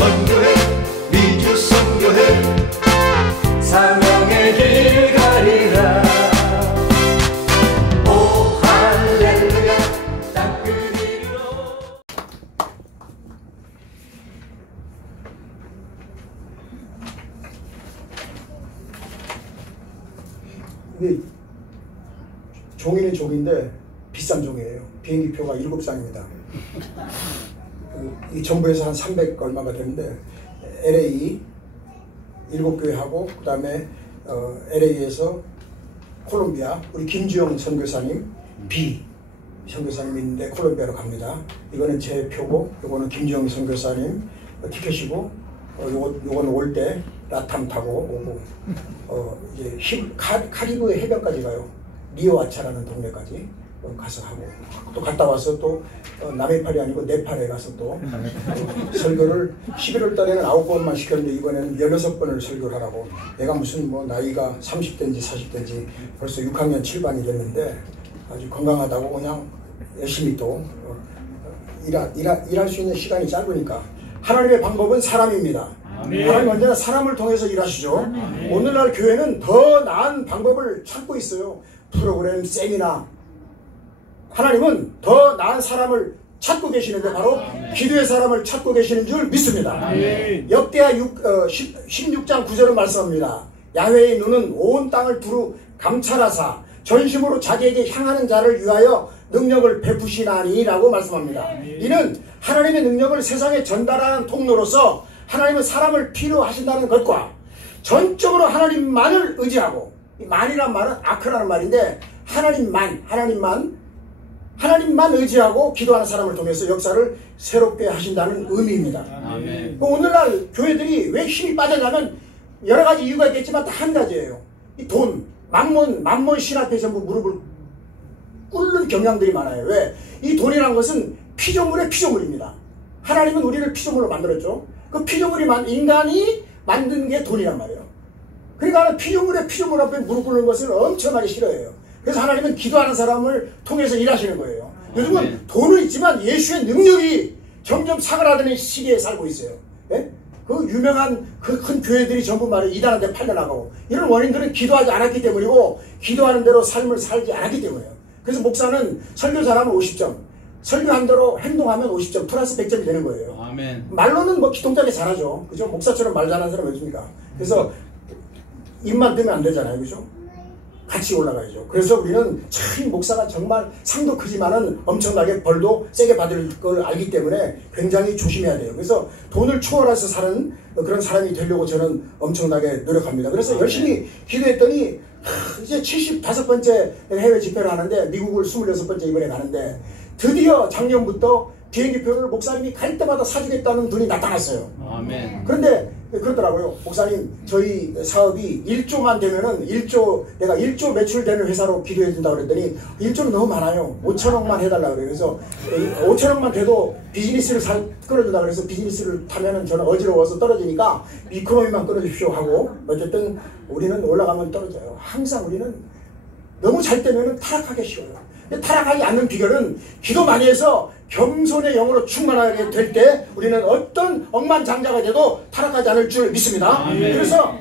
선교회 위주 선교회 사명의 길 가리라. 오 할렐루야 땅끝 이루어. 종이는 종인데 비싼 종이에요. 비행기표가 7쌍입니다. 이 정부에서 한 300 얼마가 되는데 LA 7교회 하고 그 다음에 LA에서 콜롬비아 우리 김주영 선교사님 B 선교사님 있는데 콜롬비아로 갑니다. 이거는 제 표고 요거는 김주영 선교사님 티켓이고 요거는 올 때 라탐 타고 오고 이제 카리브 해변까지 가요. 리오아차라는 동네까지 가서 하고 또 갔다 와서 또 남해팔이 아니고 네팔에 가서 또 설교를 11월 달에는 9번만 시켰는데 이번에는 16번을 설교를 하라고. 내가 무슨 뭐 나이가 30대인지 40대인지 벌써 6학년 7반이 됐는데 아주 건강하다고 그냥 열심히 또 일할 수 있는 시간이 짧으니까. 하나님의 방법은 사람입니다. 하나님 언제나 사람을 통해서 일하시죠. 오늘날 교회는 더 나은 방법을 찾고 있어요. 프로그램, 세미나. 하나님은 더 나은 사람을 찾고 계시는데 바로 기도의 사람을 찾고 계시는 줄 믿습니다. 역대하 16장 9절은 말씀합니다. 야훼의 눈은 온 땅을 두루 감찰하사 전심으로 자기에게 향하는 자를 위하여 능력을 베푸시나니 라고 말씀합니다. 이는 하나님의 능력을 세상에 전달하는 통로로서 하나님은 사람을 필요하신다는 것과 전적으로 하나님만을 의지하고, 이 만이란 말은 아크라는 말인데 하나님만 의지하고 기도하는 사람을 통해서 역사를 새롭게 하신다는 의미입니다. 아멘. 오늘날 교회들이 왜 힘이 빠졌냐면 여러 가지 이유가 있겠지만 다 한 가지예요. 이 돈, 만몬 신 앞에 전부 무릎을 꿇는 경향들이 많아요. 왜? 이 돈이라는 것은 피조물의 피조물입니다. 하나님은 우리를 피조물로 만들었죠. 그 인간이 만든 게 돈이란 말이에요. 그러니까 피조물의 피조물 앞에 무릎 꿇는 것을 엄청나게 싫어해요. 그래서 하나님은 기도하는 사람을 통해서 일하시는 거예요. 요즘은 돈은 있지만 예수의 능력이 점점 사그라드는 시기에 살고 있어요. 예? 그 유명한 그 큰 교회들이 전부 말이에요. 이단한테 팔려나가고. 이런 원인들은 기도하지 않았기 때문이고 기도하는 대로 삶을 살지 않았기 때문이에요. 그래서 목사는 설교 잘하면 50점, 설교한 대로 행동하면 50점, 플러스 100점이 되는 거예요. 아멘. 말로는 뭐 기통장에 잘하죠. 그죠? 목사처럼 말 잘하는 사람 없습니까? 그래서 입만 뜨면 안 되잖아요. 그죠? 같이 올라가야죠. 그래서 우리는 참 목사가 정말 상도 크지만은 엄청나게 벌도 세게 받을 걸 알기 때문에 굉장히 조심해야 돼요. 그래서 돈을 초월해서 사는 그런 사람이 되려고 저는 엄청나게 노력합니다. 그래서 열심히 기도했더니 이제 75번째 해외 집회를 하는데 미국을 26번째 이번에 가는데 드디어 작년부터 비행기표를 목사님이 갈 때마다 사주겠다는 분이 나타났어요. 아멘. 그런데 그러더라고요. 목사님, 저희 사업이 1조만 되면은 내가 1조 매출되는 회사로 기도해 준다고 그랬더니 1조는 너무 많아요. 5천억만 해달라고 그래요. 그래서 5천억만 돼도 비즈니스를 끌어준다고 그래서 비즈니스를 타면은 저는 어지러워서 떨어지니까 이코노미만 끌어주십시오 하고 어쨌든 우리는 올라가면 떨어져요. 항상 우리는 너무 잘 되면은 타락하기 쉬워요. 타락하지 않는 비결은 기도 많이 해서 겸손의 영으로 충만하게 될 때 우리는 어떤 억만장자가 돼도 타락하지 않을 줄 믿습니다. 아멘. 그래서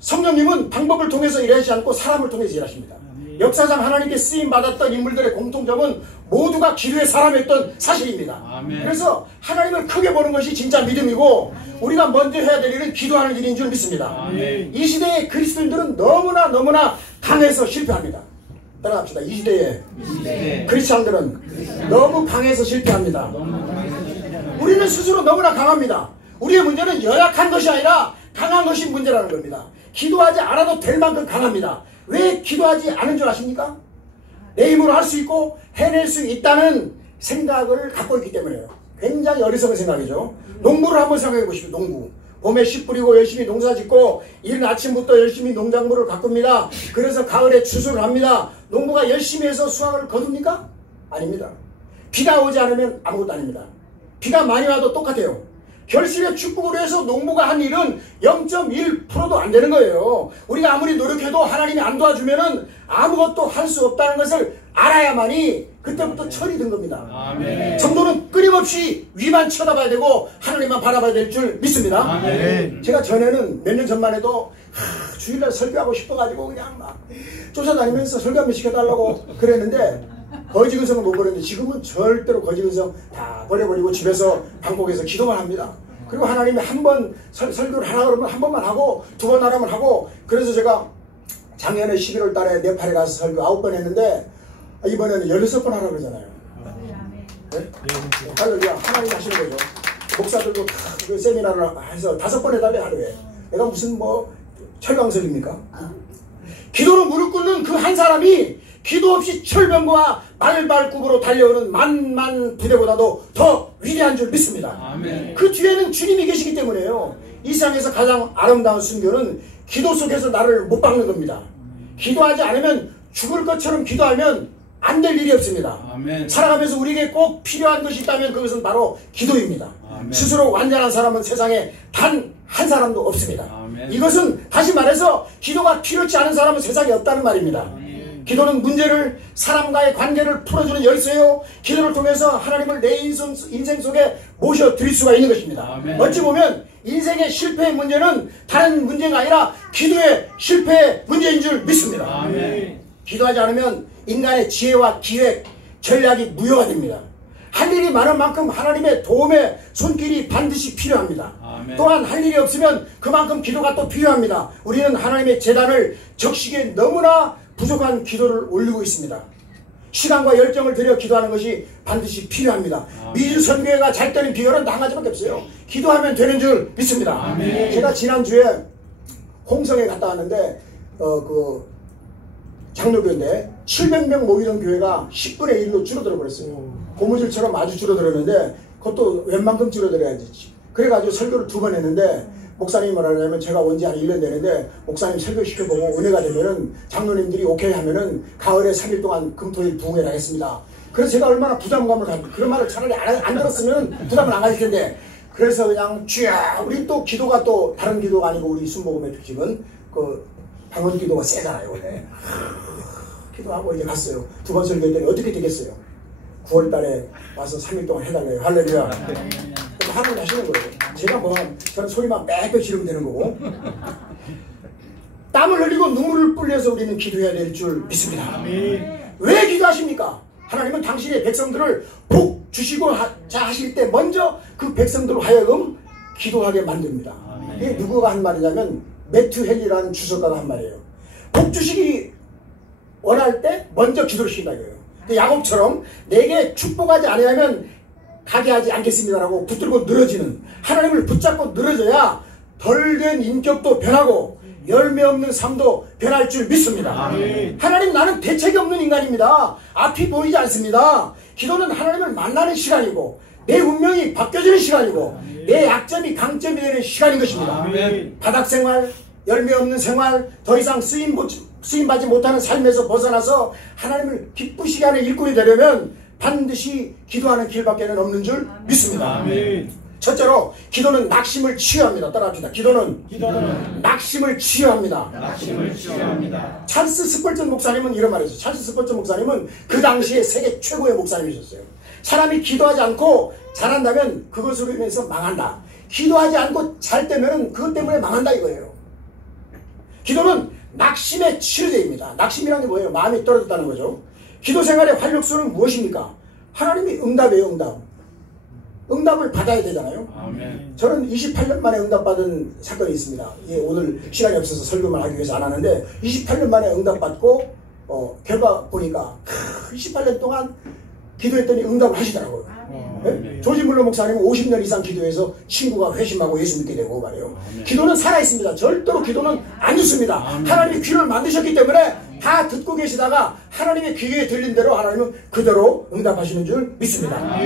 성령님은 방법을 통해서 일하지 않고 사람을 통해서 일하십니다. 아멘. 역사상 하나님께 쓰임받았던 인물들의 공통점은 모두가 기도의 사람이었던 사실입니다. 아멘. 그래서 하나님을 크게 보는 것이 진짜 믿음이고 우리가 먼저 해야 될 일은 기도하는 일인 줄 믿습니다. 아멘. 이 시대의 그리스도인들은 너무나 강해서 실패합니다. 따라갑시다. 이 시대에 크리스찬들은 너무 강해서 실패합니다. 우리는 스스로 너무나 강합니다. 우리의 문제는 연약한 것이 아니라 강한 것이 문제라는 겁니다. 기도하지 않아도 될 만큼 강합니다. 왜 기도하지 않은 줄 아십니까? 내 힘으로 할 수 있고 해낼 수 있다는 생각을 갖고 있기 때문에요. 굉장히 어리석은 생각이죠. 농부를 한번 생각해 보십시오. 농부. 봄에 씨 뿌리고 열심히 농사 짓고 이른 아침부터 열심히 농작물을 가꿉니다. 그래서 가을에 추수를 합니다. 농부가 열심히 해서 수확을 거둡니까? 아닙니다. 비가 오지 않으면 아무것도 아닙니다. 비가 많이 와도 똑같아요. 결실의 축복으로 해서 농부가 한 일은 0.1%도 안 되는 거예요. 우리가 아무리 노력해도 하나님이 안 도와주면은 아무것도 할 수 없다는 것을 알아야만이 그때부터 철이 든 겁니다. 아멘. 정도는 끊임없이 끊임없이 위만 쳐다봐야 되고 하나님만 바라봐야 될 줄 믿습니다. 아멘. 제가 전에는 몇 년 전만 해도 주일날 설교하고 싶어가지고 그냥 막 쫓아다니면서 설교 한번 시켜달라고 그랬는데 거지 근성을 못 버렸는데 지금은 절대로 거지 근성 다 버려버리고 집에서 방콕에서 기도만 합니다. 그리고 하나님이 한 번 설교를 하라 그러면 한 번만 하고 두 번 하라면 하고 그래서 제가 작년에 11월 달에 네팔에 가서 설교 9번 했는데 이번에는 16번 하라고 그러잖아요. 네? 할렐루야. 하나님 하시는 거죠. 목사들도 다 그 세미나를 해서 5번 해달래 하루에. 내가 무슨 뭐 철강석입니까? 기도로 무릎 꿇는 그 한 사람이 기도 없이 철병과 말발굽으로 달려오는 만만 부대보다도 더 위대한 줄 믿습니다. 아멘. 그 뒤에는 주님이 계시기 때문에요. 이 세상에서 가장 아름다운 순교는 기도 속에서 나를 못 박는 겁니다. 기도하지 않으면 죽을 것처럼 기도하면 안 될 일이 없습니다. 아멘. 살아가면서 우리에게 꼭 필요한 것이 있다면 그것은 바로 기도입니다. 아멘. 스스로 완전한 사람은 세상에 단 한 사람도 없습니다. 아멘. 이것은 다시 말해서 기도가 필요치 않은 사람은 세상에 없다는 말입니다. 아멘. 기도는 문제를 사람과의 관계를 풀어주는 열쇠요. 기도를 통해서 하나님을 내 인생 속에 모셔드릴 수가 있는 것입니다. 아멘. 어찌 보면 인생의 실패의 문제는 다른 문제가 아니라 기도의 실패의 문제인 줄 믿습니다. 아멘. 기도하지 않으면 인간의 지혜와 기획, 전략이 무효가 됩니다. 할 일이 많은 만큼 하나님의 도움의 손길이 반드시 필요합니다. 아멘. 또한 할 일이 없으면 그만큼 기도가 또 필요합니다. 우리는 하나님의 재단을 적시기에 너무나 부족한 기도를 올리고 있습니다. 시간과 열정을 들여 기도하는 것이 반드시 필요합니다. 미주 선교회가 잘 되는 비결은 한 가지밖에 없어요. 기도하면 되는 줄 믿습니다. 아멘. 제가 지난주에 홍성에 갔다 왔는데 장로교인데 700명 모이던 교회가 10분의 1로 줄어들어 버렸어요. 고무줄처럼 아주 줄어들었는데 그것도 웬만큼 줄어들어야지. 그래가지고 설교를 2번 했는데 목사님이 뭐라 하냐면 제가 온지 한 1년 되는데 목사님 설교시켜보고 은혜가 되면은 장로님들이 오케이 하면은 가을에 3일 동안 금토일 부흥회를 하겠습니다. 그래서 제가 얼마나 부담감을 가지고 그런 말을 차라리 안 들었으면 부담을 안 가질 텐데 그래서 그냥 쥐야 우리 또 기도가 또 다른 기도가 아니고 우리 순복음의 특집은 그 방언 기도가 세잖아요 원래. 기도하고 이제 갔어요. 2번 설교했더니 어떻게 되겠어요? 9월 달에 와서 3일 동안 해달래요. 할렐루야. 하나님 하시는 거예요. 제가 뭐 저는 소리만 빽빽 지르면 되는 거고 땀을 흘리고 눈물을 뿌려서 우리는 기도해야 될 줄 믿습니다. 왜 기도하십니까? 하나님은 당신의 백성들을 복 주시고 하실 때 먼저 그 백성들로 하여금 기도하게 만듭니다. 이게 누구가 한 말이냐면 매튜 헨리라는 주석가가 한 말이에요. 복 주시기 원할 때 먼저 기도를 시킨다 이거예요. 야곱처럼 내게 축복하지 않으면 가게 하지 않겠습니다라고 붙들고 늘어지는 하나님을 붙잡고 늘어져야 덜된 인격도 변하고 열매 없는 삶도 변할 줄 믿습니다. 아멘. 하나님 나는 대책이 없는 인간입니다. 앞이 보이지 않습니다. 기도는 하나님을 만나는 시간이고 내 운명이 바뀌어지는 시간이고 내 약점이 강점이 되는 시간인 것입니다. 아멘. 바닥생활, 열매 없는 생활, 더 이상 쓰임받지 못하는 삶에서 벗어나서 하나님을 기쁘시게 하는 일꾼이 되려면 반드시 기도하는 길밖에는 없는 줄 믿습니다. 아멘. 첫째로 기도는 낙심을 치유합니다. 따라합시다. 기도는 낙심을 치유합니다. 낙심을 치유합니다. 찰스 스펄전 목사님은 이런 말을 했어요. 찰스 스펄전 목사님은 그 당시에 세계 최고의 목사님이셨어요. 사람이 기도하지 않고 잘한다면 그것으로 인해서 망한다. 기도하지 않고 잘 때면은 그것 때문에 망한다 이거예요. 기도는 낙심의 치료제입니다. 낙심이란 게 뭐예요? 마음이 떨어졌다는 거죠. 기도 생활의 활력소는 무엇입니까? 하나님이 응답이에요. 응답을 받아야 되잖아요. 아멘. 저는 28년 만에 응답받은 사건이 있습니다. 예, 오늘 시간이 없어서 설교만 하기 위해서 안 하는데 28년 만에 응답받고 결과 보니까 28년 동안 기도했더니 응답을 하시더라고요. 네? 조지 물러 목사님은 50년 이상 기도해서 친구가 회심하고 예수 믿게 되고 말이에요. 기도는 살아있습니다. 절대로 기도는 안 죽습니다. 하나님이 귀를 만드셨기 때문에 다 듣고 계시다가 하나님의 귀에 들린 대로 하나님은 그대로 응답하시는 줄 믿습니다.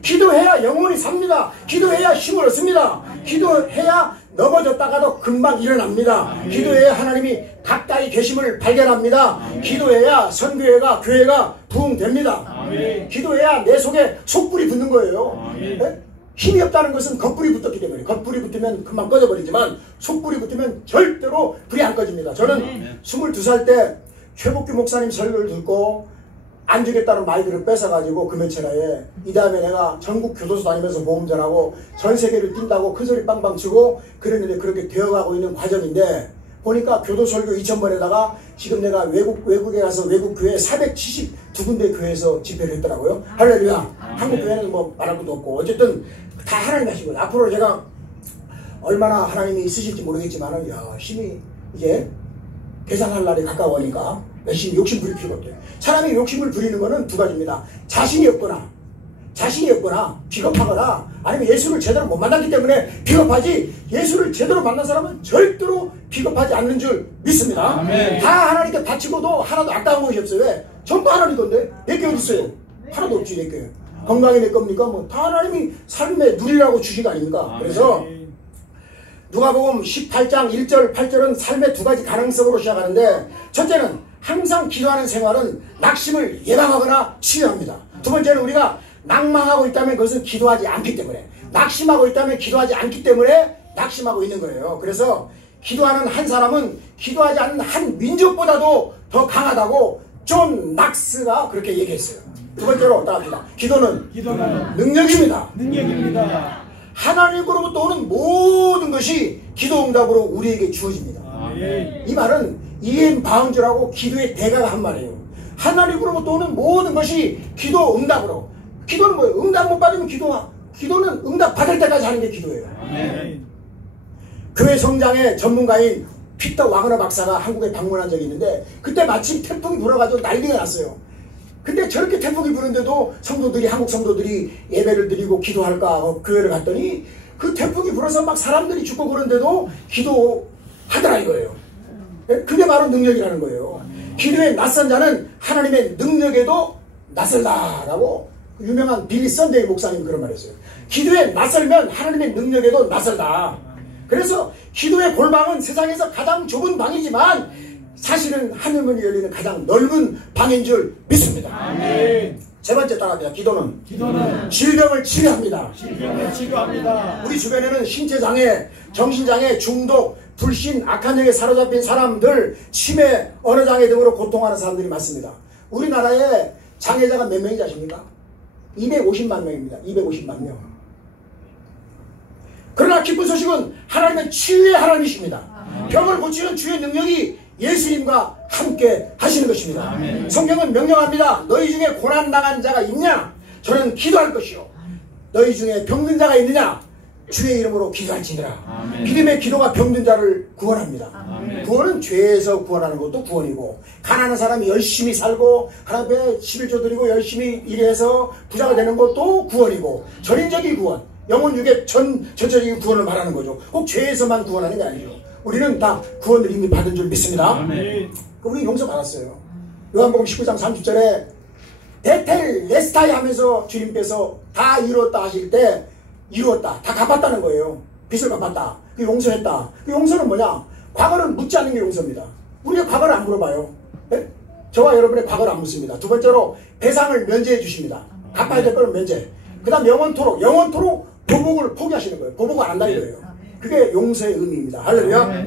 기도해야 영혼이 삽니다. 기도해야 힘을 얻습니다. 기도해야 넘어졌다가도 금방 일어납니다. 기도해야 하나님이 가까이 계심을 발견합니다. 기도해야 선교회가 교회가 부흥됩니다. 기도해야 내 속에 속불이 붙는 거예요. 네? 힘이 없다는 것은 겉불이 붙었기 때문에 겉불이 붙으면 금방 꺼져버리지만 속불이 붙으면 절대로 불이 안 꺼집니다. 저는 22살 때 최복규 목사님 설교를 듣고 안 주겠다는 마이크를 뺏어가지고 금요철에 이 다음에 내가 전국 교도소 다니면서 보험전하고 전 세계를 뛴다고 큰소리 빵빵 치고 그랬는데 그렇게 되어가고 있는 과정인데 보니까 교도설교 2000번에다가 지금 내가 외국에 가서 외국 교회 472군데 교회에서 집회를 했더라고요. 할렐루야. 한국 교회는 뭐 말할 것도 없고 어쨌든 다 하나님 하시고 앞으로 제가 얼마나 하나님이 있으실지 모르겠지만 열심히 이제 계산할 날이 가까워오니까 열심히 욕심 부릴 필요가 없대요. 사람이 욕심을 부리는 거는 두 가지입니다. 자신이 없거나 비겁하거나 아니면 예수를 제대로 못 만났기 때문에 비겁하지, 예수를 제대로 만난 사람은 절대로 비겁하지 않는 줄 믿습니다. 아멘. 다 하나님께 바치고도 하나도 아까운 것이 없어요. 왜? 전부 하나님 건데 내게 어디 있어요? 하나도 없지 내게. 건강이 내 겁니까? 뭐 다 하나님이 삶의 누리라고 주신 거 아닙니까? 그래서 누가복음 18장 1절 8절은 삶의 두 가지 가능성으로 시작하는데, 첫째는 항상 기도하는 생활은 낙심을 예방하거나 치유합니다. 두 번째는 우리가 낭망하고 있다면 그것은 기도하지 않기 때문에, 낙심하고 있다면 기도하지 않기 때문에 낙심하고 있는 거예요. 그래서 기도하는 한 사람은 기도하지 않는 한 민족보다도 더 강하다고 존 낙스가 그렇게 얘기했어요. 두 번째로 따라합니다. 기도는 능력입니다. 하나님으로부터 오는 모든 것이 기도 응답으로 우리에게 주어집니다. 이 말은 이엔 바운즈라고 기도의 대가가 한 말이에요. 하나님으로부터 오는 모든 것이 기도 응답으로. 기도는 뭐예요? 응답 못 받으면 기도는 응답 받을 때까지 하는 게 기도예요. 교회 성장의 전문가인 피터 와그너 박사가 한국에 방문한 적이 있는데, 그때 마침 태풍이 불어가지고 난리가 났어요. 근데 저렇게 태풍이 부는데도 한국 성도들이 예배를 드리고 기도할까 교회를 갔더니 그 태풍이 불어서 막 사람들이 죽고 그런데도 기도하더라 이거예요. 그게 바로 능력이라는 거예요. 기도에 낯선 자는 하나님의 능력에도 낯설다라고 유명한 빌리 썬데이 목사님 그런 말 했어요. 기도에 낯설면 하나님의 능력에도 낯설다. 그래서 기도의 골방은 세상에서 가장 좁은 방이지만 사실은 하늘문이 열리는 가장 넓은 방인 줄 믿습니다. 아멘. 세 번째 따라합니다. 기도는 질병을 치료합니다. 우리 주변에는 신체장애, 정신장애, 중독, 불신, 악한 영에 사로잡힌 사람들, 치매, 언어장애 등으로 고통하는 사람들이 많습니다. 우리나라에 장애자가 몇 명인지 아십니까? 250만 명입니다. 250만 명. 그러나 기쁜 소식은 하나님은 치유의 하나님이십니다. 병을 고치는 주의 능력이 예수님과 함께 하시는 것입니다. 아멘. 성경은 명령합니다. 너희 중에 고난당한 자가 있냐? 저는 기도할 것이요. 너희 중에 병든 자가 있느냐? 주의 이름으로 기도할지니라. 아멘. 믿음의 기도가 병든 자를 구원합니다. 아멘. 구원은 죄에서 구원하는 것도 구원이고, 가난한 사람이 열심히 살고 하나님 앞에 11조 드리고 열심히 일해서 부자가 되는 것도 구원이고, 전인적인 구원, 영혼 육의 전체적인 구원을 말하는 거죠. 꼭 죄에서만 구원하는 게 아니죠. 우리는 다 구원을 이미 받은 줄 믿습니다. 아멘. 우리 용서 받았어요. 요한복음 19장 30절에 베텔 레스타이 하면서 주님께서 다 이루었다 하실 때 이루었다, 다 갚았다는 거예요. 빚을 갚았다, 그 용서했다. 그 용서는 뭐냐? 과거를 묻지 않는 게 용서입니다. 우리가 과거를 안 물어봐요. 네? 저와 여러분의 과거를 안 묻습니다. 두 번째로 배상을 면제해 주십니다. 갚아야 될 거는 면제. 그 다음 영원토록 보복을 포기하시는 거예요. 보복을 안 한다 이거예요. 그게 용서의 의미입니다. 할렐루야.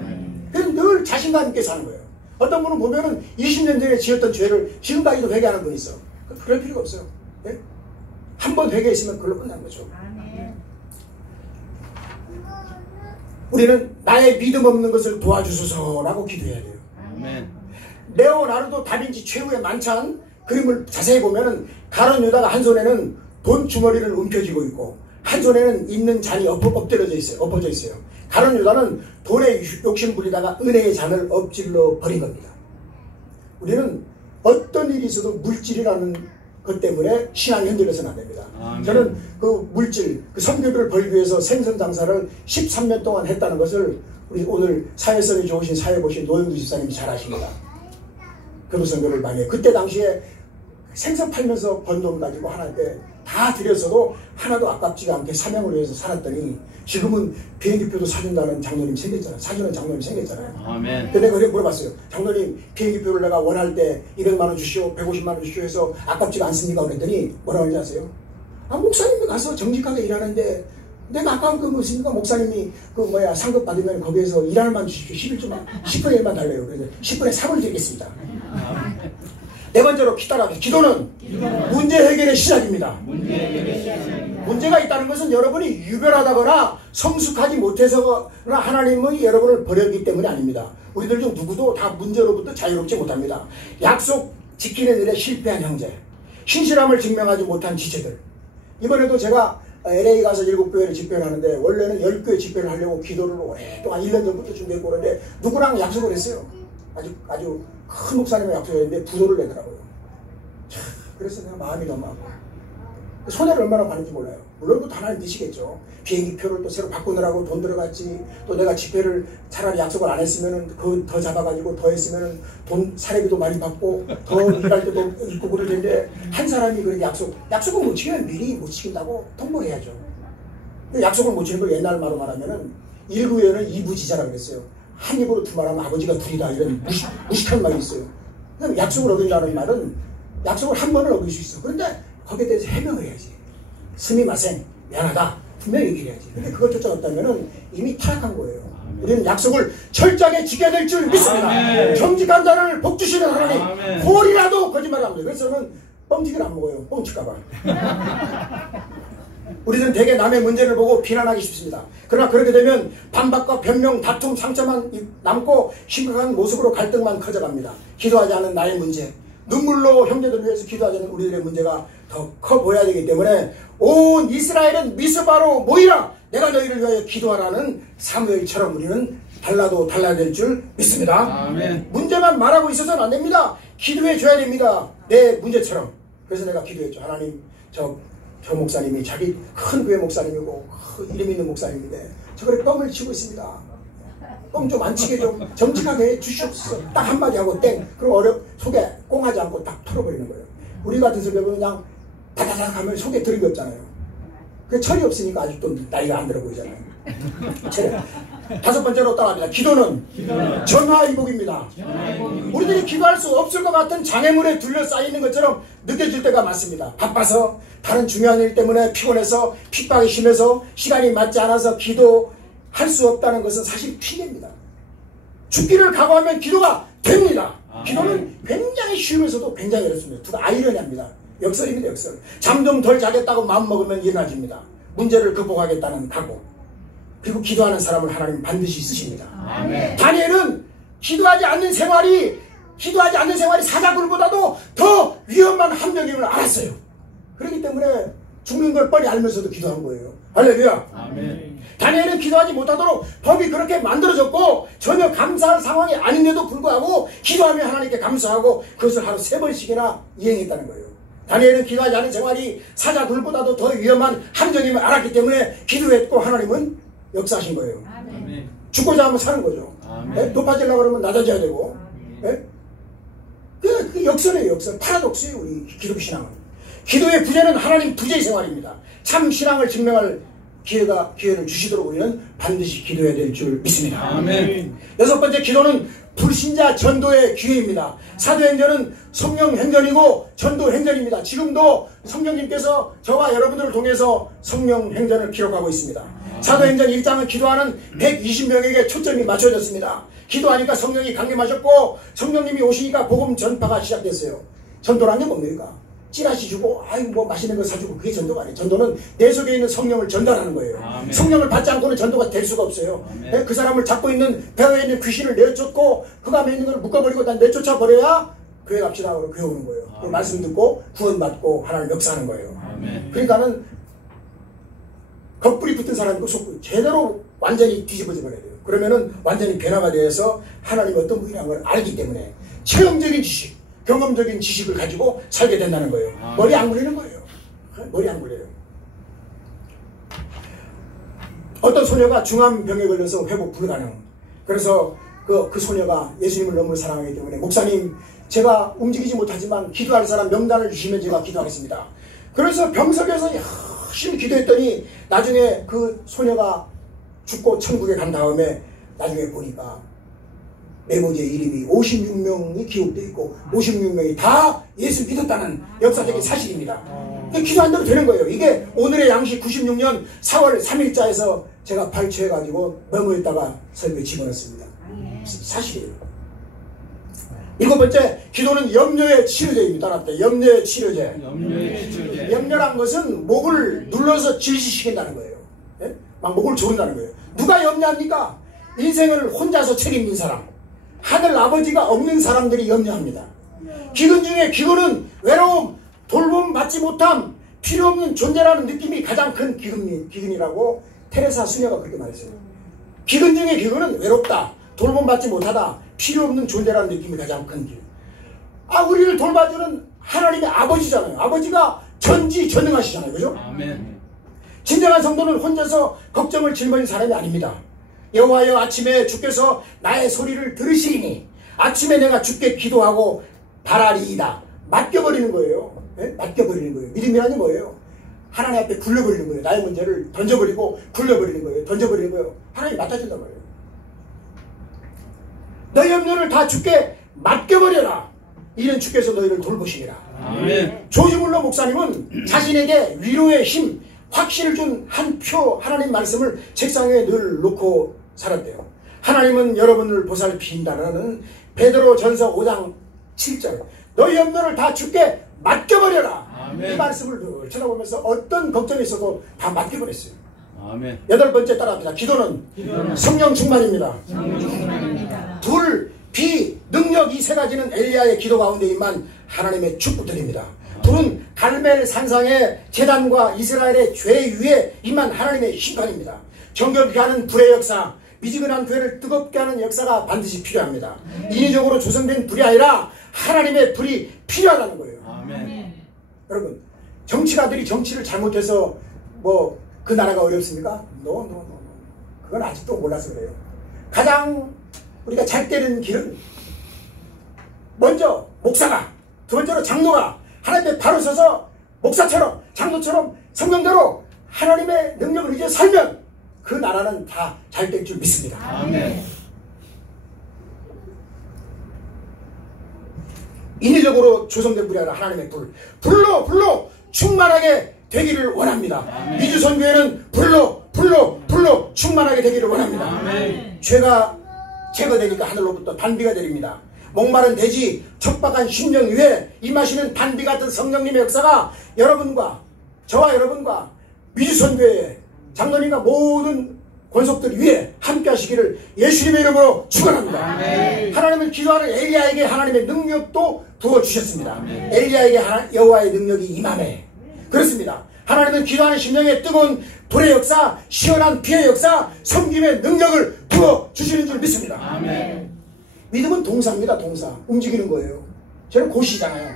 그래서 늘 자신감 있게 사는 거예요. 어떤 분은 보면은 20년 전에 지었던 죄를 지금까지도 회개하는 분이 있어. 그럴 필요가 없어요. 네? 한 번 회개했으면 그걸로 끝나는 거죠. 우리는 나의 믿음 없는 것을 도와주소서라고 기도해야 돼요. 레오나르도 다빈치 최후의 만찬 그림을 자세히 보면은 가론 유다가 한 손에는 돈 주머니를 움켜쥐고 있고 한 손에는 있는 잔이 엎어져 있어요. 가론 유다는 돈에 욕심 부리다가 은혜의 잔을 엎질러 버린 겁니다. 우리는 어떤 일이 있어도 물질이라는 것 때문에 신앙이 흔들려서는 안 됩니다. 아멘. 저는 그 물질, 그 선교비를 벌기 위해서 생선 장사를 13년 동안 했다는 것을 우리 오늘 사회성이 좋으신 사회 보신 노영두 집사님이 잘 아십니다. 그분 선교를 많이 해요. 그때 당시에 생선 팔면서 번 돈 가지고 하나님께 다 드렸어도 하나도 아깝지가 않게 사명을 위해서 살았더니 지금은 비행기표도 사준다는 장로님 생겼잖아요. 사주는 장로님 생겼잖아요. 아멘. 근데 내가 물어봤어요. 장로님 비행기표를 내가 원할 때 200만 원 주시오, 150만 원 주시오 해서 아깝지가 않습니까? 그랬더니 뭐라고 하는지 아세요? 목사님이 가서 정직하게 일하는데 내가 아까운 그 무엇입니까? 목사님이 상급 받으면 거기에서 일할 만 주십시오. 11조만 10분의 1만 달래요. 그래서 10분의 3을 드리겠습니다. 네 번째로 따라합니다. 기도는 문제 해결의 시작입니다. 문제가 있다는 것은 여러분이 유별하다거나 성숙하지 못해서나 하나님은 여러분을 버렸기 때문이 아닙니다. 우리들 중 누구도 다 문제로부터 자유롭지 못합니다. 약속 지키는 일에 실패한 형제, 신실함을 증명하지 못한 지체들. 이번에도 제가 LA 가서 7교회를 집회를 하는데 원래는 10교회 집회를 하려고 기도를 오랫동안 1년 전부터 준비했고 그런데 누구랑 약속을 했어요. 아주 큰 목사님과 약속했는데 부도를 내더라고요. 그래서 내가 마음이 너무 아파. 손해를 얼마나 받는지 몰라요. 물론 또 하나님 드시겠죠. 비행기표를 또 새로 바꾸느라고 돈 들어갔지. 또 내가 집회를 차라리 약속을 안 했으면은 그 더 잡아가지고 더 했으면은 돈 사례비도 많이 받고 더 일할 때도 있고 그럴 텐데 한 사람이 그렇게 약속을 못 지키면 미리 못 지킨다고 통보를 해야죠. 약속을 못 지키는 걸 옛날 말로 말하면은 1구에는 2부지자라고 그랬어요. 한 입으로 두 말하면 아버지가 둘이다 이런 무식한 말이 있어요. 그럼 약속을 어긴다는 말은 약속을 한 번은 어길 수 있어. 그런데 거기에 대해서 해명을 해야지. 스미마생 미안하다 분명히 얘기를 해야지. 근데 그것조차 없다면은 이미 타락한 거예요. 우리는 약속을 철저하게 지켜야 될 줄 믿습니다. 정직한 자를 복 주시는 하나님 홀이라도 거짓말을 합니다. 그래서 저는 뻥튀기를 안 먹어요. 뻥칠까봐. 우리는 대개 남의 문제를 보고 비난하기 쉽습니다. 그러나 그렇게 되면 반박과 변명, 다툼, 상처만 남고 심각한 모습으로 갈등만 커져갑니다. 기도하지 않은 나의 문제, 눈물로 형제들을 위해서 기도하지 않는 우리들의 문제가 더 커 보여야 되기 때문에 온 이스라엘은 미스바로 모이라 내가 너희를 위하여 기도하라는 사무엘처럼 우리는 달라도 달라야 될 줄 믿습니다. 아멘. 문제만 말하고 있어서는 안 됩니다. 기도해 줘야 됩니다. 내 문제처럼. 그래서 내가 기도했죠. 하나님 저 목사님이 자기 큰 교회 목사님이고 이름 있는 목사님인데 저거를 뻥을 치고 있습니다. 뻥 좀 안 치게 좀 정직하게 해 주시옵소서. 딱 한마디 하고 땡. 그리고 속에 꽁하지 않고 딱 털어버리는 거예요. 우리 같은 성격은 그냥 다다닥 하면 속에 들은 게 없잖아요. 그 철이 없으니까 아직도 나이가 안 들어 보이잖아요. 다섯 번째로 따라합니다. 기도는 전화위복입니다. 우리들이 기도할 수 없을 것 같은 장애물에 둘러싸이는 것처럼 느껴질 때가 많습니다. 바빠서 다른 중요한 일 때문에 피곤해서 핍박이 심해서 시간이 맞지 않아서 기도할 수 없다는 것은 사실 핑계입니다. 죽기를 각오하면 기도가 됩니다. 기도는 굉장히 쉬우면서도 굉장히 어렵습니다. 두가 아이러니합니다. 역설입니다. 역설. 잠 좀 덜 자겠다고 마음먹으면 일어나집니다. 문제를 극복하겠다는 각오. 그리고 기도하는 사람을 하나님 반드시 쓰십니다. 아멘. 다니엘은 기도하지 않는 생활이 사자굴보다도 더 위험한 함정임을 알았어요. 그렇기 때문에 죽는 걸 뻔히 알면서도 기도한 거예요. 할렐루야. 아멘. 다니엘은 기도하지 못하도록 법이 그렇게 만들어졌고 전혀 감사할 상황이 아닌데도 불구하고 기도하며 하나님께 감사하고 그것을 하루 3번씩이나 이행했다는 거예요. 다니엘은 기도하지 않은 생활이 사자굴보다도 더 위험한 함정임을 알았기 때문에 기도했고 하나님은 역사하신 거예요. 아멘. 죽고자 하면 사는 거죠. 네? 높아지려고 그러면 낮아져야 되고. 네? 그 역설이에요. 역설. 파라독스예요. 우리 기독교 신앙은. 기도의 부재는 하나님 부재의 생활입니다. 참 신앙을 증명할 기회를 주시도록 우리는 반드시 기도해야 될 줄 믿습니다. 아멘. 여섯 번째, 기도는 불신자 전도의 기회입니다. 사도행전은 성령행전이고 전도행전입니다. 지금도 성령님께서 저와 여러분들을 통해서 성령행전을 기록하고 있습니다. 사도행전 1장은 기도하는 120명에게 초점이 맞춰졌습니다. 기도하니까 성령이 강림하셨고 성령님이 오시니까 복음 전파가 시작됐어요. 전도란 게 뭡니까? 찌라시 주고 뭐 맛있는 거 사주고 그게 전도가 아니에요. 전도는 내 속에 있는 성령을 전달하는 거예요. 아멘. 성령을 받지 않고는 전도가 될 수가 없어요. 아멘. 그 사람을 잡고 있는 배에 있는 귀신을 내쫓고 그 감에 있는 걸 묶어버리고 난 내쫓아 버려야 교회 갑시다 하고 교회 오는 거예요. 그 말씀 듣고 구원받고 하나님 역사하는 거예요. 아멘. 그러니까는 겉불이 붙은 사람이고 속불이 제대로 완전히 뒤집어져 버려야 돼요. 그러면은 완전히 변화가 되어서 하나님 어떤 분이라는 걸 알기 때문에 체험적인 지식, 경험적인 지식을 가지고 살게 된다는 거예요. 머리 안 굴리는 거예요. 머리 안 굴려요. 어떤 소녀가 중암병에 걸려서 회복 불가능. 그래서 그 소녀가 예수님을 너무 사랑하기 때문에 목사님 제가 움직이지 못하지만 기도할 사람 명단을 주시면 제가 기도하겠습니다. 그래서 병석에서 열심히 기도했더니 나중에 그 소녀가 죽고 천국에 간 다음에 나중에 보니까 메모지에 이름이 56명이 기록되어 있고 56명이 다 예수 믿었다는 역사적인 사실입니다. 기도한 대로 되는 거예요. 이게 오늘의 양식 96년 4월 3일자에서 제가 발췌해가지고 메모에다가 설교에 집어넣습니다. 사실이에요. 일곱 번째, 기도는 염려의 치료제입니다. 따라합니다. 염려의 치료제. 염려의 치료제. 염려란 것은 목을 눌러서 질시시킨다는 거예요. 예? 막 목을 조른다는 거예요. 누가 염려합니까? 인생을 혼자서 책임진 사람, 하늘 아버지가 없는 사람들이 염려합니다. 기근 중에 기근은 외로움, 돌봄 받지 못함, 필요 없는 존재라는 느낌이 가장 큰 기근이라고 테레사 수녀가 그렇게 말했어요. 기근 중에 기근은 외롭다, 돌봄 받지 못하다, 필요 없는 존재라는 느낌이 가장 큰 기근. 우리를 돌봐주는 하나님의 아버지잖아요. 아버지가 전지전능하시잖아요. 그죠? 아멘. 진정한 성도는 혼자서 걱정을 짊어진 사람이 아닙니다. 여호와여, 아침에 주께서 나의 소리를 들으시리니 아침에 내가 주께 기도하고 바라리이다. 맡겨버리는 거예요. 네? 맡겨버리는 거예요. 믿음이라는 뭐예요? 하나님 앞에 굴려버리는 거예요. 나의 문제를 던져버리고 굴려버리는 거예요. 던져버리는 거예요. 하나님이 맡아준단 말이에요. 너희 염려를 다 주께 맡겨버려라. 이는 주께서 너희를 돌보시리라. 아멘. 조지 물러 목사님은 자신에게 위로의 힘, 확신을 준 한 표 하나님 말씀을 책상 위에 늘 놓고 살았대요. 하나님은 여러분을 보살피신다는 베드로 전서 5장 7절. 너희 염려를 다 주께 맡겨버려라. 아멘. 이 말씀을 늘 쳐다보면서 어떤 걱정이 있어도 다 맡겨버렸어요. 아멘. 여덟 번째 따라합니다. 기도는 성령 충만입니다. 불, 비, 능력 이 세 가지는 엘리야의 기도 가운데 임한 하나님의 축복들입니다. 불은 갈멜 산상의 제단과 이스라엘의 죄 위에 임한 하나님의 심판입니다. 정결케 하는 불의 역사, 미지근한 교회를 뜨겁게 하는 역사가 반드시 필요합니다. 인위적으로 조성된 불이 아니라 하나님의 불이 필요하다는 거예요. 아멘. 여러분, 정치가들이 정치를 잘못해서 뭐 그 나라가 어렵습니까? 노. 그건 아직도 몰라서 그래요. 가장 우리가 잘 때리는 길은 먼저 목사가, 두 번째로 장로가 하나님의 바로 서서 목사처럼 장로처럼 성령대로 하나님의 능력을 의지해 살면 그 나라는 다 잘 될 줄 믿습니다. 아멘. 인위적으로 조성된 불이 아니라 하나님의 불로 충만하게 되기를 원합니다. 미주선교회는 불로 충만하게 되기를 원합니다. 아멘. 죄가 제거되니까 하늘로부터 단비가 내립니다. 목마른 돼지, 척박한 심령 위에 임하시는 단비 같은 성령님의 역사가 여러분과 저와 여러분과 미주선교회 장로님과 모든 권속들 위에 함께 하시기를 예수님의 이름으로 축원합니다. 하나님은 기도하는 엘리야에게 하나님의 능력도 부어주셨습니다. 엘리야에게 여호와의 능력이 임하네. 그렇습니다. 하나님은 기도하는 심령에 뜨거운 불의 역사, 시원한 비의 역사, 섬김의 능력을 부어주시는 줄 믿습니다. 아멘. 믿음은 동사입니다. 동사. 움직이는 거예요. 저는 고시잖아요.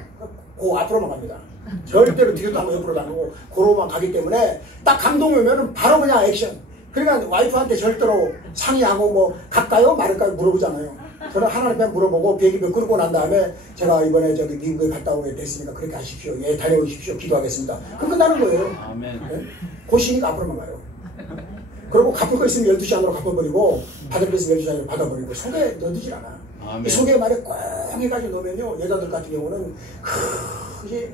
고 앞으로만 갑니다. 절대로 뒤로도 한번 옆으로 가고 고로만 가기 때문에 딱 감동이 오면은 바로 그냥 액션. 그러니까 와이프한테 절대로 상의하고 뭐 갈까요 말을까요 물어보잖아요. 저는 하나님께 물어보고 비행기표 끌고 난 다음에 제가 이번에 저기 미국에 갔다 오게 됐으니까 그렇게 하십시오. 예, 다녀오십시오. 기도하겠습니다. 그럼 끝나는 거예요. 아멘. 네? 고시니까 앞으로만 가요. 그리고 갚을 거 있으면 12시 안으로 갚아버리고 받을 거 있으면 12시 안으로 받아버리고 속에 넣어두질 않아. 아멘. 이 속에 말에 꼭 해가지고 넣으면요, 여자들 같은 경우는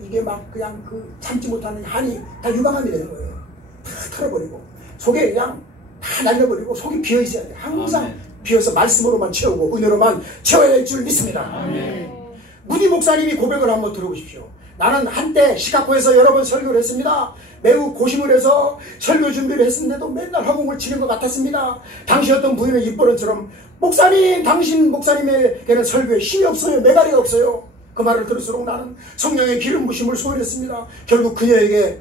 이게 막 그냥 참지 못하는 한이 다 유방암이 되는 거예요. 다 털어버리고 속에 그냥 다 날려버리고 속이 비어있어야 돼요. 항상 아멘. 비어서 말씀으로만 채우고 은혜로만 채워야 될 줄 믿습니다. 아멘. 무디 목사님이 고백을 한번 들어보십시오. 나는 한때 시카고에서 여러 번 설교를 했습니다. 매우 고심을 해서 설교 준비를 했는데도 맨날 허공을 치는 것 같았습니다. 당시 어떤 부인은 입버릇처럼 목사님, 당신 목사님에게는 설교에 힘이 없어요. 메가리가 없어요. 그 말을 들을수록 나는 성령의 기름 부심을 소원했습니다. 결국 그녀에게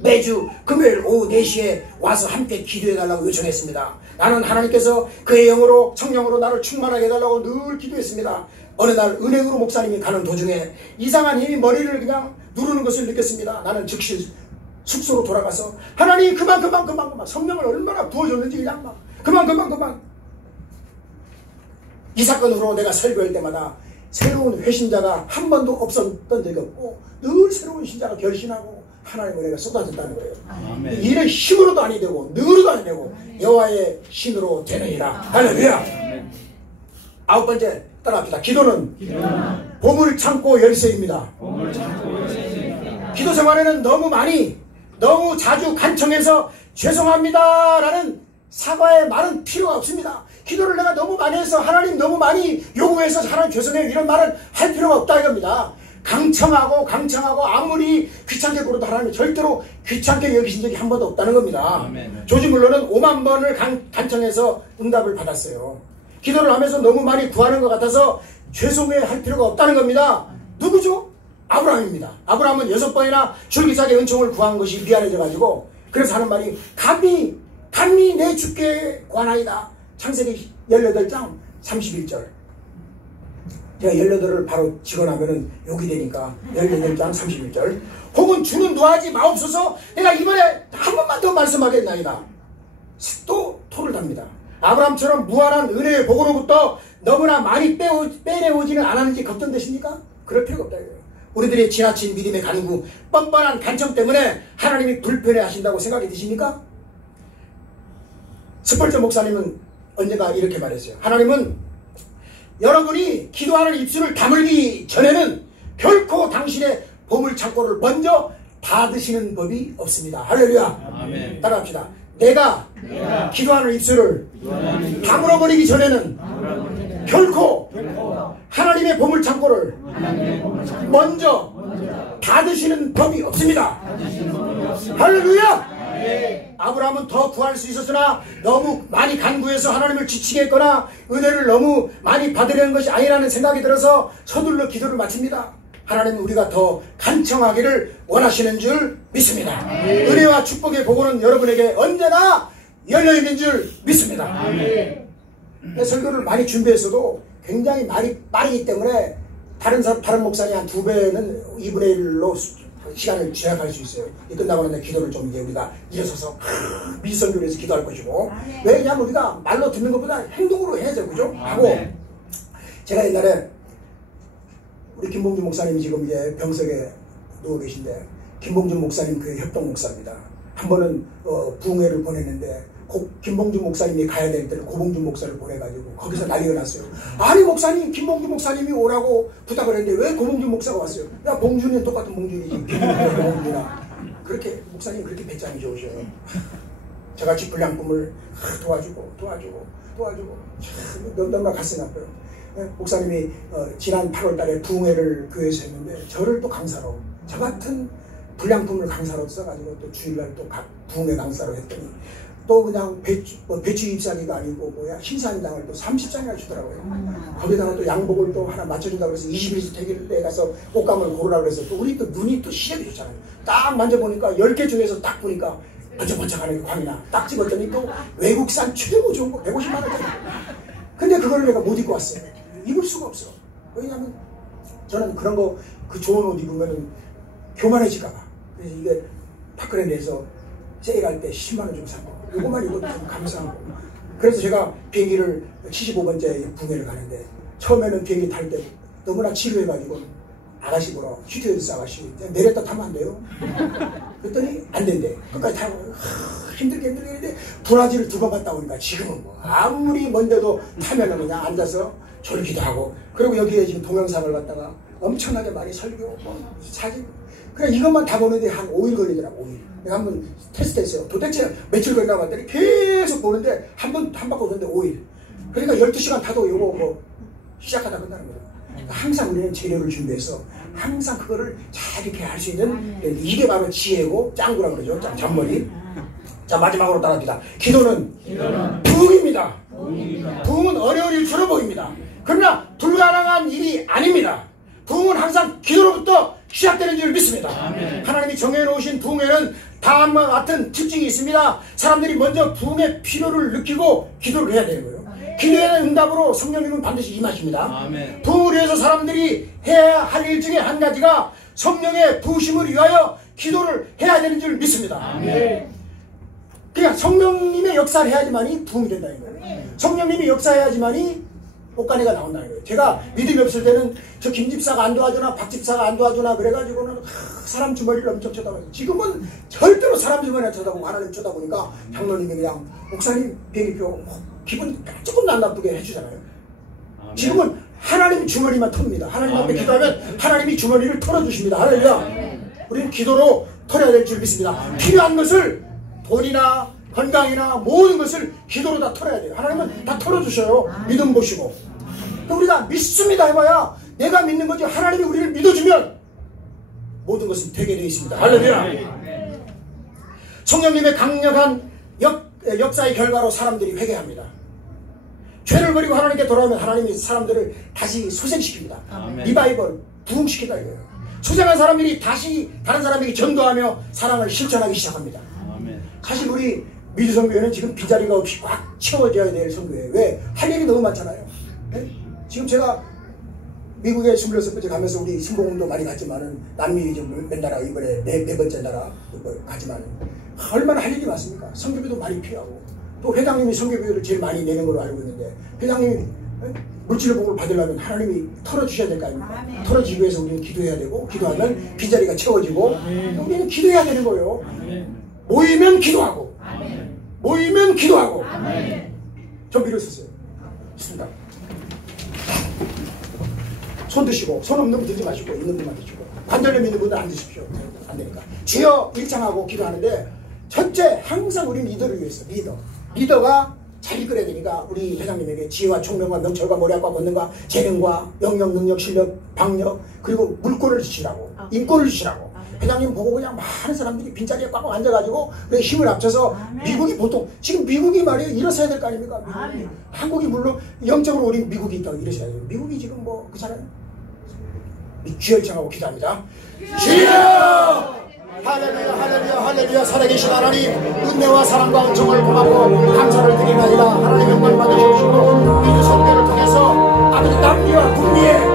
매주 금요일 오후 4시에 와서 함께 기도해달라고 요청했습니다. 나는 하나님께서 그의 영으로 성령으로 나를 충만하게 해달라고 늘 기도했습니다. 어느 날 은행으로 목사님이 가는 도중에 이상한 힘이 머리를 그냥 누르는 것을 느꼈습니다. 나는 즉시 숙소로 돌아가서 하나님 그만 성령을 얼마나 부어줬는지 그냥 막 그만 이 사건 후로 내가 설교할 때마다 새로운 회신자가 한 번도 없었던 적이 없고 늘 새로운 신자가 결신하고 하나님의 은혜가 쏟아졌다는 거예요. 아멘. 일은 힘으로도 아니 되고 능으로도 아니 되고 여호와의 신으로 되느니라. 할렐루야. 아멘. 아홉 번째 따라합시다. 기도는 보물 창고 열쇠입니다. 기도 생활에는 너무 자주 간청해서 죄송합니다 라는 사과의 말은 필요가 없습니다. 기도를 내가 너무 많이 해서 하나님 너무 많이 요구해서 하나님 죄송해요 이런 말은 할 필요가 없다 이겁니다. 강청하고 아무리 귀찮게 굴어도 하나님이 절대로 귀찮게 여기신 적이 한 번도 없다는 겁니다. 아멘. 조지 물러는 5만 번을 간청해서 응답을 받았어요. 기도를 하면서 너무 많이 구하는 것 같아서 죄송해 할 필요가 없다는 겁니다. 누구죠? 아브라함입니다. 아브라함은 6번이나 줄기차게 은총을 구한 것이 미안해져 가지고 그래서 하는 말이 감히 내 주께 관하이다. 창세기 18장 31절. 제가 18을 바로 직원하면은 욕이 되니까 18장 31절. 혹은 주는 노하지 마옵소서. 내가 이번에 한 번만 더 말씀하겠나이다. 또 토를 답니다. 아브라함처럼 무한한 은혜의 복으로부터 너무나 많이 빼내오지는 않았는지 걱정되십니까? 그럴 필요가 없다. 우리들의 지나친 믿음의 간구, 뻔뻔한 간청 때문에 하나님이 불편해 하신다고 생각이 드십니까? 스펄전 목사님은 언젠가 이렇게 말했어요. 하나님은 여러분이 기도하는 입술을 다물기 전에는 결코 당신의 보물창고를 먼저 닫으시는 법이 없습니다. 할렐루야. 아멘. 따라합시다. 내가 기도하는 입술을 다물어버리기 전에는 결코 하나님의 보물창고를 먼저 닫으시는 법이 없습니다. 할렐루야. 아브라함은 더 구할 수 있었으나 너무 많이 간구해서 하나님을 지치게 했거나 은혜를 너무 많이 받으려는 것이 아니라는 생각이 들어서 서둘러 기도를 마칩니다. 하나님은 우리가 더 간청하기를 원하시는 줄 믿습니다. 은혜와 축복의 복은 여러분에게 언제나 열려있는 줄 믿습니다. 설교를 많이 준비했어도 굉장히 말이 빠르기 때문에 다른 목사님 한 2배는 2분의 1로 시간을 제약할 수 있어요. 끝나고 나면 기도를 좀 이제 우리가 일어서서 미성교를 해서 기도할 것이고. 왜냐하면 우리가 말로 듣는 것보다 행동으로 해야죠. 그죠? 하고 제가 옛날에 우리 김봉준 목사님이 지금 이제 병석에 누워 계신데 김봉준 목사님 교회 협동 목사입니다. 한 번은 부흥회를 보냈는데 김봉준 목사님이 가야 될 때는 고봉준 목사를 보내가지고 거기서 난리가 났어요. 아니 목사님 김봉준 목사님이 오라고 부탁을 했는데 왜 고봉준 목사가 왔어요? 야 봉준이는 똑같은 봉준이지 봉준이나 그렇게 목사님 그렇게 배짱이 좋으셔요. 저같이 불량품을 도와주고 참 너무나 가슴이 아파요. 목사님이 지난 8월 달에 부흥회를 교회에서 했는데 저를 또 강사로 저 같은 불량품을 강사로 써가지고 또 주일날 또 각 부흥회 강사로 했더니 또 그냥 배추 잎사귀가 아니고 흰산당을 또 30장이나 주더라고요. 거기다가 또 양복을 또 하나 맞춰준다고 해서 21세 태길에 가서 옷감을 고르라고 해서 또 우리 또 눈이 또 시력이 좋잖아요. 딱 만져보니까 10개 중에서 딱 보니까 번쩍번쩍하는 게 광이나 딱 집었더니 또 외국산 최고 좋은 거 150만원짜리. 근데 그걸 내가 못 입고 왔어요. 입을 수가 없어. 왜냐면 저는 그런 거 그 좋은 옷 입으면은 교만해질까봐. 그래서 이게 박근혜 내서 세일할 때 10만원 주고 산 거. 요것만 입어도 좀 감사하고. 그래서 제가 비행기를 75번째 부흥회를 가는데 처음에는 비행기 탈 때 너무나 지루해가지고 아가씨 보러 휴테일스 아가씨 내렸다 타면 안 돼요? 그랬더니 안 된대. 끝까지 타고 힘들게 했는데 브라질을 2번 갔다 오니까 지금은 뭐 아무리 먼데도 타면은 그냥 앉아서 졸기도 하고 그리고 여기에 지금 동영상을 갖다가 엄청나게 많이 설교 사진 그냥 이것만 다 보는데 한 5일 걸리더라고. 5일. 내가 한번 테스트했어요. 도대체 며칠 걸리나 봤더니 계속 보는데 한 바퀴 오는데 5일. 그러니까 12시간 타도 요거 뭐 시작하다 끝나는 거예요. 항상 우리는 재료를 준비해서 항상 그거를 잘 이렇게 할 수 있는 이게 바로 지혜고 짱구라 그러죠. 잔머리. 자 마지막으로 따라합니다. 기도는 부흥입니다. 부흥은 어려운 일처럼 보입니다. 그러나 불가능한 일이 아닙니다. 부흥은 항상 기도로부터 시작되는 줄 믿습니다. 아멘. 하나님이 정해놓으신 부흥에는 다음과 같은 특징이 있습니다. 사람들이 먼저 부흥의 필요를 느끼고 기도를 해야 되는 거예요. 기도에는 응답으로 성령님은 반드시 임하십니다. 아멘. 부흥을 위해서 사람들이 해야 할 일 중에 한 가지가 성령의 부으심을 위하여 기도를 해야 되는 줄 믿습니다. 아멘. 그냥 성령님의 역사를 해야지만이 부흥이 된다는 거예요. 성령님이 역사해야지만이 옷가네가 나온다는 거예요. 제가 믿음이 없을 때는 저 김집사가 안 도와주나 박집사가 안 도와주나 그래가지고는 사람 주머니를 엄청 쳐다봐요. 지금은 절대로 사람 주머니를 쳐다보고 하나님 쳐다보니까 장로님이 그냥 목사님 비행기표 기분 조금도 안 나쁘게 해주잖아요. 지금은 하나님 주머니만 텁니다. 하나님 앞에 기도하면 하나님이 주머니를 털어주십니다. 할렐루야. 우리는 기도로 털어야 될 줄 믿습니다. 필요한 것을 돈이나 건강이나 모든 것을 기도로 다 털어야 돼요. 하나님은 다 털어주셔요. 믿음 보시고. 우리가 믿습니다 해봐야 내가 믿는 거지. 하나님이 우리를 믿어주면 모든 것은 되게 되어 있습니다. 할렐루야. 성령님의 강력한 역사의 결과로 사람들이 회개합니다. 죄를 버리고 하나님께 돌아오면 하나님이 사람들을 다시 소생시킵니다. 리바이벌, 부흥시키다 이거예요. 소생한 사람들이 다시 다른 사람에게 전도하며 사랑을 실천하기 시작합니다. 사실 우리 미주 선교회는 지금 빈자리가 없이 꽉 채워져야 될 선교회예요. 왜? 할 일이 너무 많잖아요. 네? 지금 제가 미국에 26번째 가면서 우리 승공도 많이 갔지만은 남미 몇 나라 이번에 네 번째 나라 가지만 얼마나 할 일이 많습니까? 선교비도 많이 필요하고 또 회장님이 선교비를 제일 많이 내는 걸로 알고 있는데 회장님이 물질복을 받으려면 하나님이 털어주셔야 될 거 아닙니까? 털어주기 위해서 우리는 기도해야 되고 기도하면 빈자리가 채워지고 우리는 기도해야 되는 거예요. 모이면 기도하고 모이면 기도하고 좀 일어섰어요. 있습니다. 손 드시고 손 없는 분 들지 마시고 있는 분만 드시고 관절염 있는 분들 안 드십시오. 안 되니까 주여 일창하고 기도하는데 첫째 항상 우리 리더를 위해서 리더가 잘 이끌어야 되니까 우리 회장님에게 지혜와 총명과 명철과 모략과 권능과 재능과 영역 능력 실력 방력 그리고 물권을 주시라고 인권을 주시라고 회장님 보고 그냥 많은 사람들이 빈자리에 꽉 앉아가지고 힘을 합쳐서 미국이 보통 지금 미국이 말이에요 일어서야 될 거 아닙니까? 한국이 물론 영적으로 우리 미국이 있다고 일어서야 돼요. 미국이 지금 뭐 그렇잖아요. 주열창하고 기도합니다. 주여! 할렐루야 할렐루야 할렐루야. 살아계신 하나님 은혜와 사랑과 은총을 고맙고 감사를 드리나이다. 하나님 영광을 받으시옵시고 미주 선교를 통해서 아버지 남미와 북미에